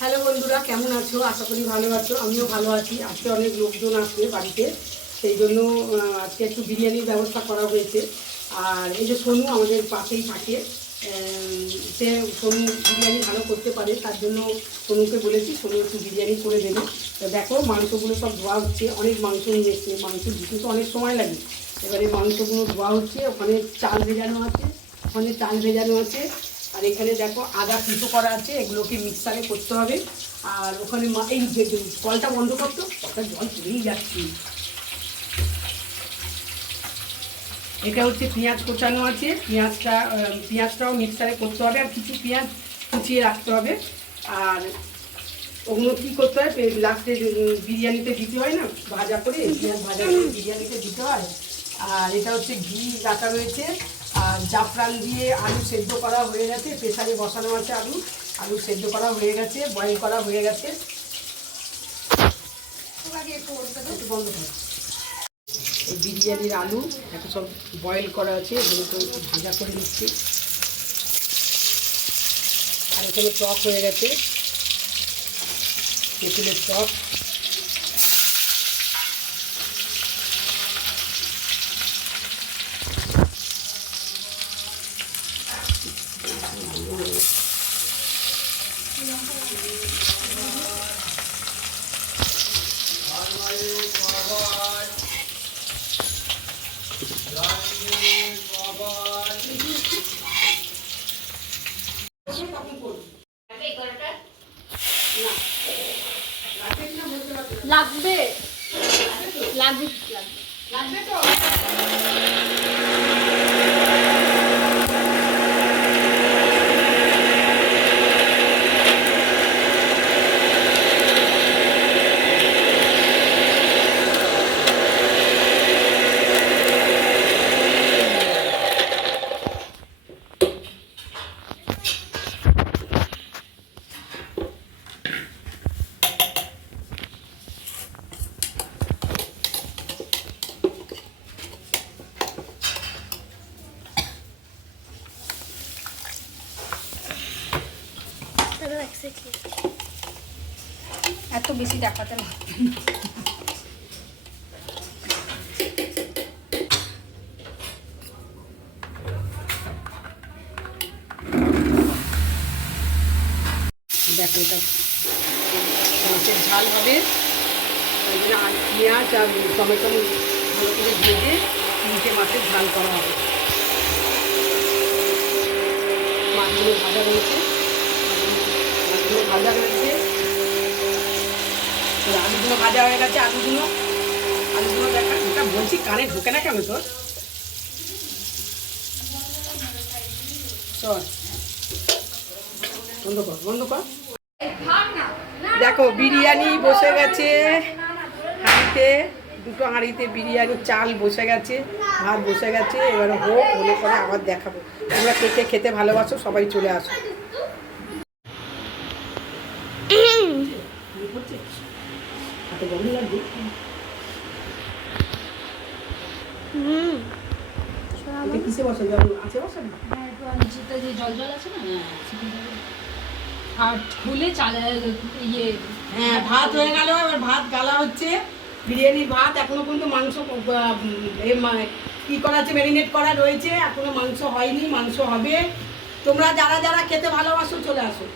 Hello বন্ধুরা, কেমন আছো? আশা করি ভালো আছো, আমিও ভালো আছি। আজকে অনেক লোকজন আসবে বাড়িতে, সেই জন্য আজকে একটু বিরিয়ানির ব্যবস্থা করা হয়েছে। আর এই যে সোনু আমাদের পাশেই থাকে সে সোনু বিরিয়ানি ভালো করতে পারে, তার জন্য সোনুকে বলেছি, সোনু একটু বিরিয়ানি করে দেবে। তো দেখো, মাংসগুলো সব ধোয়া হচ্ছে, অনেক মাংস নিয়ে এসছে মাংস দিতে তো অনেক সময় লাগে। এবারে মাংসগুলো ধোয়া হচ্ছে, ওখানে চাল ভেজানো আছে, ওখানে চাল ভেজানো আছে। আর এখানে দেখো আদা কুচো করা আছে, এগুলোকে মিক্সারে করতে হবে। আর ওখানে এই যে কলটা বন্ধ করতো ওটা জল চলেই যাচ্ছে। এটা হচ্ছে পেঁয়াজ কোচানো আছে, পেঁয়াজটা পেঁয়াজটাও মিক্সারে করতে হবে, আর কিছু পেঁয়াজ কুচিয়ে রাখতে হবে। আর ওগুলো কী করতে হয় লাস্টে বিরিয়ানিতে দিতে হয় না, ভাজা করে পেঁয়াজ ভাজা করে বিরিয়ানিতে দিতে হয়। আর এটা হচ্ছে ঘি রাখা রয়েছে। আর জাফরান দিয়ে আলু সেদ্ধ করা হয়ে গেছে, প্রেসারে বসানো আছে আলু। আলু সেদ্ধ করা হয়ে গেছে বয়েল করা হয়ে গেছে। এই বিরিয়ানির আলু একটা সব বয়েল করা আছে একটু ভাজা করে নিচ্ছি। আর এখানে টক হয়ে গেছে। তেঁতুলের টক লাগবে। লাগবে লাগবে তো? এত বেশি দেখাতে না। এটা মাছের ঝাল হবে। আর পেঁয়াজ আর টমেটো ভালো করে ভেজে তিনটে মাছের ঝাল করা হবে। মাছগুলো ভাজা রয়েছে ভাজা এই আলুগুলো ভাজা হয়ে গেছে, আলুগুলো। আলুগুলো দেখা, এটা বলছি কানে ঢোকে না কেন তোর? চল। বন্ধ কর বন্ধ কর। দেখো, বিরিয়ানি বসে গেছে। হাঁড়িতে, দুটো হাঁড়িতে বিরিয়ানি, চাল বসে গেছে, ভাত বসে গেছে। এবারে হোক হলে পরে আবার দেখাবো। তোমরা কে খেতে ভালোবাসো, সবাই চলে আসো হাতে গরম লাগবে হুম এটা জল আর খুলে চালে ইয়ে হ্যাঁ ভাত হয়ে গেল এবার ভাত গালা হচ্ছে বিরিয়ানির ভাত এখনও পর্যন্ত মাংস কি করা আছে ম্যারিনেট করা রয়েছে এখনও মাংস হয়নি মাংস হবে তোমরা যারা যারা খেতে ভালোবাসো চলে আসো